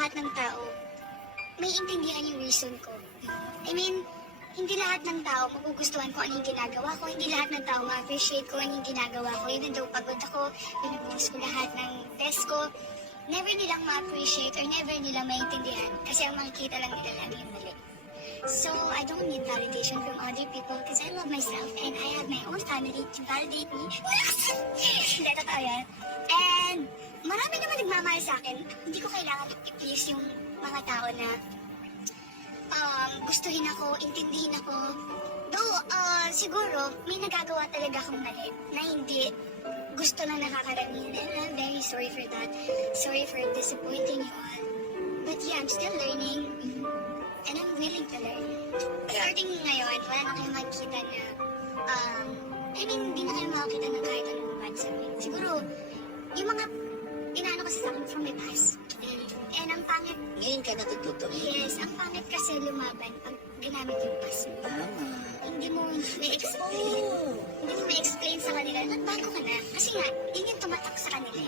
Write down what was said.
lahat ng tao may intindihan yung reason ko. I mean, hindi lahat ng tao magugustuhan ko ano yung ginagawa ko. Hindi lahat ng tao ma-appreciate ko ano yung ginagawa ko. Even though pagod ako, pinupulis ko lahat ng test ko, never nilang ma-appreciate or never nilang maintindihan kasi ang makikita lang nila lagi yung mali. So, I don't need validation from other people because I love myself and I have my own family to validate me. Hindi, totoo yan. And marami naman nagmamahal sa akin. Hindi ko kailangan i-please yung mga tao na gustuhin ako, intindihin ako. Though, siguro, may nagagawa talaga akong mali na hindi gusto lang nakakaramihan. And I'm very sorry for that. Sorry for disappointing you all. But yeah, I'm still learning. And I'm willing to learn. Starting ngayon, wala na kayong makikita na, I mean, hindi na kayo makakita ng kahit anong bad sa akin. Siguro, yung mga inaano kasi sa akin from my past. And ang pangit, Ngayon ka natututo. yes, ang pangit kasi lumaban pag ginamit yung past mo. Tama. Hindi mo may-explain. Hindi mo may-explain sa kanila, nagbago ka na. Kasi nga, yun yung tumatak sa kanila.